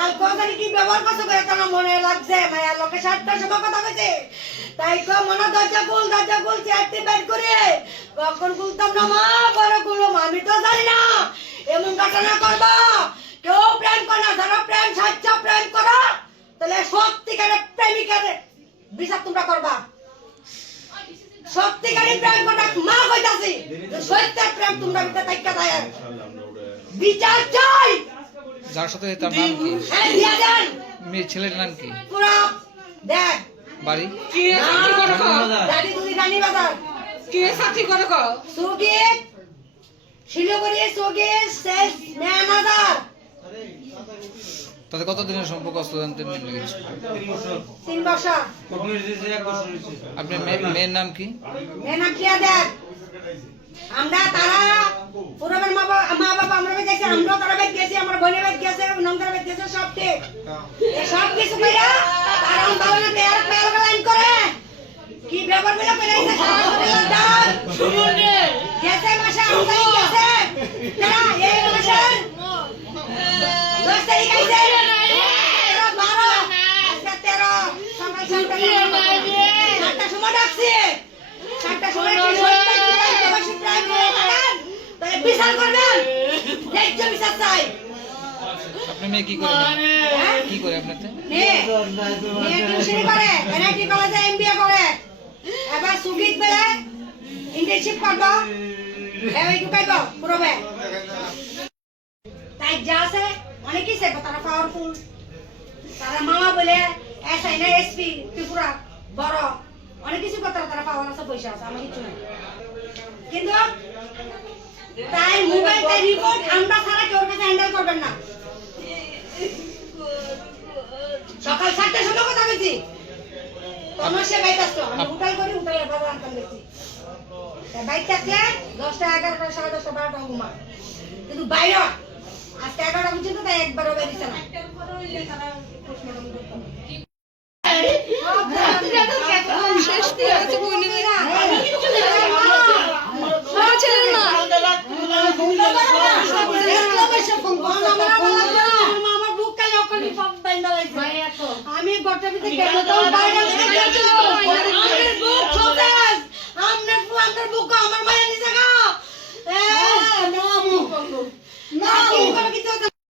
কাল কোথায় কি ব্যবহার করছো করে তোমার মনে লাগছে মায়া লোকে 7টার সময় কথা কইছে তাই কো মনে দরজা খুল চেয়ারটি বের করে কখন খুলতাম না মা বড় গুলো আমি তো জানি না এমন ঘটনা করবা কেউ প্রেম করে না যারা প্রেম সাচ্চা প্রেম করো তাহলে সত্যিকারের প্রেমিকার বিচার তোমরা করবা সত্যিকারের প্রেম করবা মা কইতাছি সত্যের প্রেম তোমরা ভিতরে থাইকা যায় বিচার চাই যার সাথে তার নাম কি হ্যাঁ দিয়া দেন মেয়ে ছেলের নাম কি পুরা দেখ বাড়ি কি সাথী করে কও দাদি তুমি রানী বাজার কি সাথী করে কও সুগীত শিলিগুড়ি সুগীত শেষ ম্যানেজার তাদের কতদিনের সম্পর্ক জানতে লেগেছে 3 বছর আপনার মেয়ের নাম কি মেয়ের নাম কি দেখ আমরা তারা পুরোবার মা বাবা আমরা গেছি আমরা তারা বেদ গেছি আমার বোনের বেদ গেছে নন্দর বেদ গেছে সব ঠিক সব কিছু কইরা তারা বাবা তেয়ার পেল লাইন করে কি ব্যবহার বলে পেলাইছে সারা দাও শুনুনে গেছে মাসে আমদাই গেছে তারা এই মাসে 10 তারিখ আইছে 12 আজকে 13 সকাল সকাল 7টার সময় ডাকছি 7টার সময় বিচার করবেন ন্যায্য বিচার চাই আপনার মেয়ে কি করে কি করে আপনাতে মেয়ে টিউশন করে এনআইটি কলেজে এমবিএ করে এবার সুগীত বেলে ইন্টার্নশিপ করবো এই ঢুকাইবো পুরোবে তাই যা আছে অনেক কিছু তারা পাওয়ারফুল তারা মামা বলে এসআই না এসপি ত্রিপুরা বড় অনেক কিছু কথা তারা পাওয়ার আছে পয়সা আছে আমার কিছু নাই কিন্তু তাই মোবাইল তাই রিপোর্ট আমরা ছাড়া কেউ কাছে হ্যান্ডেল করবেন না সকাল 7টার সময় কথা বলছি তোমার সে বাইক আসতো আমি হোটেল করি হোটেলের বাবা আনতাম দেখছি বাইক থাকলে 10টা 11টা 10:30 12টা ঘুমা কিন্তু বাইরে আজকে 11টা পর্যন্ত তাই একবারও বেরিয়েছে না শেষ দিয়ে আছে বইনি আমি গর্তের ভিতরে